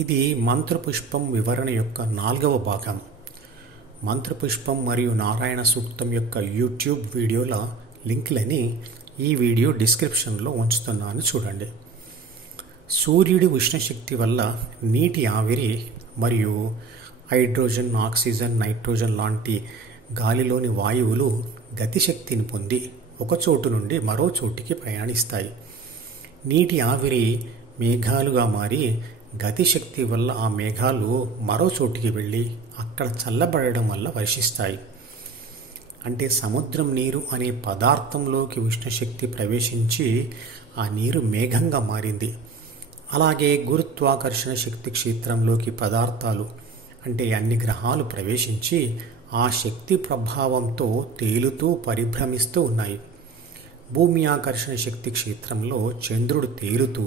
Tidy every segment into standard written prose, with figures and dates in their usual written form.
ఇది మంత్రపుష్పం వివరణ యొక్క 4వ భాగం. మంత్రపుష్పం మరియు నారాయణ సూక్తం యొక్క యూట్యూబ్ వీడియోల లింక్లని ఈ వీడియో డిస్క్రిప్షన్లో ఉంచుతున్నాను, చూడండి. సూర్యుడి ఉష్ణశక్తి వల్ల నీటి ఆవిరి మరియు హైడ్రోజన్, ఆక్సిజన్, నైట్రోజన్ లాంటి గాలిలోని వాయువులు గతిశక్తిని పొంది ఒక చోటు నుండి మరో చోటికి ప్రయాణిస్తాయి. నీటి ఆవిరి మేఘాలుగా మారి గతిశక్తి వల్ల ఆ మేఘాలు మరో చోటికి వెళ్ళి అక్కడ చల్లబడడం వల్ల వర్షిస్తాయి. అంటే సముద్రం నీరు అనే పదార్థంలోకి ఉష్ణశక్తి ప్రవేశించి ఆ నీరు మేఘంగా మారింది. అలాగే గురుత్వాకర్షణ శక్తి క్షేత్రంలోకి పదార్థాలు అంటే అన్ని గ్రహాలు ప్రవేశించి ఆ శక్తి ప్రభావంతో తేలుతూ పరిభ్రమిస్తూ ఉన్నాయి. భూమి ఆకర్షణ శక్తి క్షేత్రంలో చంద్రుడు తేలుతూ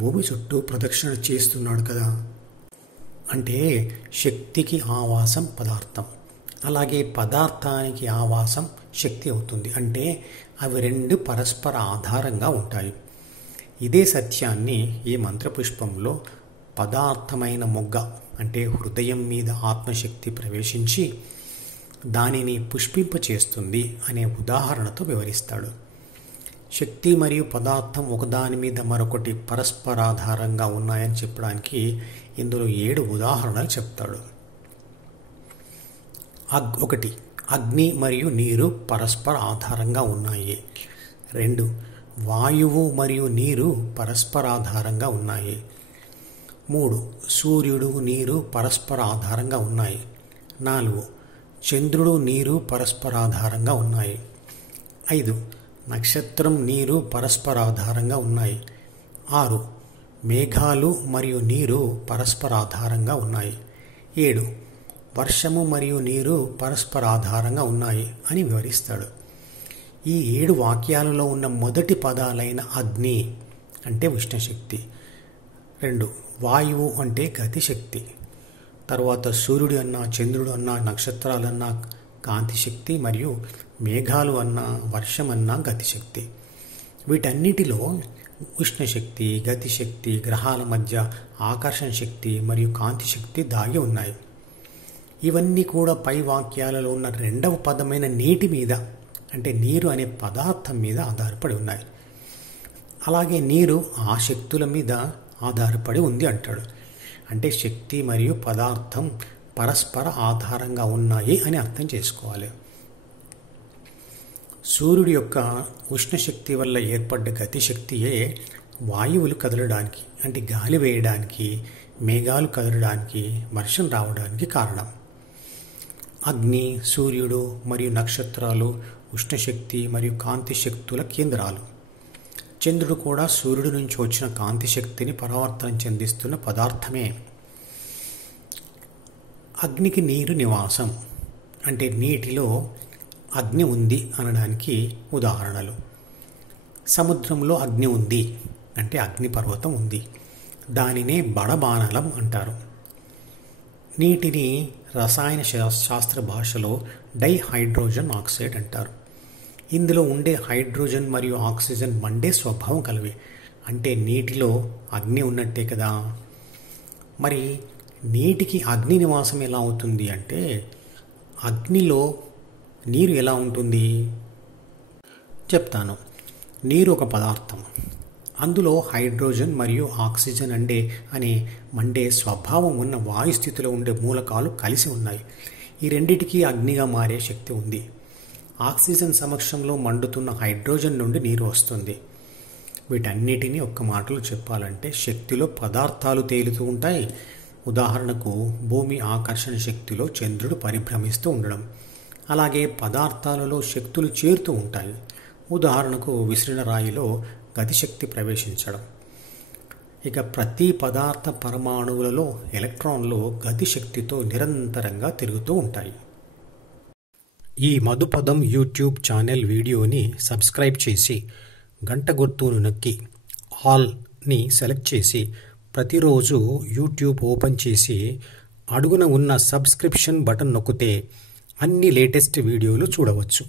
భూమి చుట్టూ ప్రదక్షిణ చేస్తున్నాడు కదా. అంటే శక్తికి ఆవాసం పదార్థం, అలాగే పదార్థానికి ఆవాసం శక్తి అవుతుంది. అంటే అవి రెండు పరస్పర ఆధారంగా ఉంటాయి. ఇదే సత్యాన్ని ఈ మంత్రపుష్పంలో పదార్థమైన మొగ్గ అంటే హృదయం మీద ఆత్మశక్తి ప్రవేశించి దానిని పుష్పింపచేస్తుంది అనే ఉదాహరణతో వివరిస్తాడు. శక్తి మరియు పదార్థం ఒకదాని మీద మరొకటి పరస్పరాధారంగా ఉన్నాయని చెప్పడానికి ఇందులో 7 ఉదాహరణలు చెప్తాడు. 1. అగ్ని మరియు నీరు పరస్పర ఆధారంగా ఉన్నాయి. 2. వాయువు మరియు నీరు పరస్పరాధారంగా ఉన్నాయి. 3. సూర్యుడు, నీరు పరస్పర ఆధారంగా ఉన్నాయి. 4. చంద్రుడు, నీరు పరస్పరాధారంగా ఉన్నాయి. 5. నక్షత్రం, నీరు పరస్పరాధారంగా ఉన్నాయి. 6. మేఘాలు మరియు నీరు పరస్పరాధారంగా ఉన్నాయి. 7. వర్షము మరియు నీరు పరస్పరాధారంగా ఉన్నాయి అని వివరిస్తాడు. ఈ 7 వాక్యాలలో ఉన్న మొదటి పదాలైన అగ్ని అంటే ఉష్ణశక్తి, 2 వాయువు అంటే గతిశక్తి, తర్వాత సూర్యుడు అన్న, చంద్రుడు అన్న, నక్షత్రాలన్నా కాంతిశక్తి మరియు మేఘాలు అన్న, వర్షం అన్న గతిశక్తి. వీటన్నిటిలో ఉష్ణశక్తి, గతిశక్తి, గ్రహాల మధ్య ఆకర్షణ శక్తి మరియు కాంతిశక్తి దాగి ఉన్నాయి. ఇవన్నీ కూడా పై వాక్యాలలో ఉన్న 2వ పదమైన నీటి మీద అంటే నీరు అనే పదార్థం మీద ఆధారపడి ఉన్నాయి. అలాగే నీరు ఆ శక్తుల మీద ఆధారపడి ఉంది అంటాడు. అంటే శక్తి మరియు పదార్థం పరస్పర ఆధారంగా ఉన్నాయి అని అర్థం చేసుకోవాలి. సూర్యుడి యొక్క ఉష్ణశక్తి వల్ల ఏర్పడ్డ గతిశక్తియే వాయువులు కదలడానికి అంటే గాలి వేయడానికి, మేఘాలు కదలడానికి, వర్షం రావడానికి కారణం. అగ్ని, సూర్యుడు మరియు నక్షత్రాలు ఉష్ణశక్తి మరియు కాంతి శక్తుల కేంద్రాలు. చంద్రుడు కూడా సూర్యుడి నుంచి వచ్చిన కాంతి శక్తిని పరావర్తనం చెందిస్తున్న పదార్థమే. అగ్నికి నీరు నివాసం అంటే నీటిలో అగ్ని ఉంది అనడానికి ఉదాహరణలు. సముద్రంలో అగ్ని ఉంది అంటే అగ్నిపర్వతం ఉంది, దానినే బడబానలం అంటారు. నీటిని రసాయన శాస్త్ర భాషలో డైహైడ్రోజన్ ఆక్సైడ్ అంటారు. ఇందులో ఉండే హైడ్రోజన్ మరియు ఆక్సిజన్ మండే స్వభావం కలవి. అంటే నీటిలో అగ్ని ఉన్నట్టే కదా. మరి నీటికి అగ్ని నివాసం ఎలా అవుతుంది అంటే అగ్నిలో నీరు ఎలా ఉంటుంది చెప్తాను. నీరు ఒక పదార్థం, అందులో హైడ్రోజన్ మరియు ఆక్సిజన్ అనే మండే స్వభావం ఉన్న వాయుస్థితిలో ఉండే మూలకాలు కలిసి ఉన్నాయి. ఈ రెండిటికి అగ్నిగా మారే శక్తి ఉంది. ఆక్సిజన్ సమక్షంలో మండుతున్న హైడ్రోజన్ నుండి నీరు వస్తుంది. వీటన్నిటినీ ఒక్క మాటలో చెప్పాలంటే శక్తిలో పదార్థాలు తేలుతూ ఉంటాయి. ఉదాహరణకు భూమి ఆకర్షణ శక్తిలో చంద్రుడు పరిభ్రమిస్తూ ఉండడం, అలాగే పదార్థాలలో శక్తులు చేరుతూ ఉంటాయి. ఉదాహరణకు విసిరిన రాయిలో గతిశక్తి ప్రవేశించడం. ఇక ప్రతి పదార్థ పరమాణువులలో ఎలక్ట్రాన్లు గతిశక్తితో నిరంతరంగా తిరుగుతూ ఉంటాయి. ఈ మధుపదం యూట్యూబ్ ఛానల్ వీడియోని సబ్స్క్రైబ్ చేసి గంట గుర్తును నొక్కి ఆల్ని సెలెక్ట్ చేసి ప్రతిరోజు యూట్యూబ్ ఓపెన్ చేసి అడుగున ఉన్న సబ్స్క్రిప్షన్ బటన్ నొక్కితే అన్ని లేటెస్ట్ వీడియోలు చూడవచ్చు.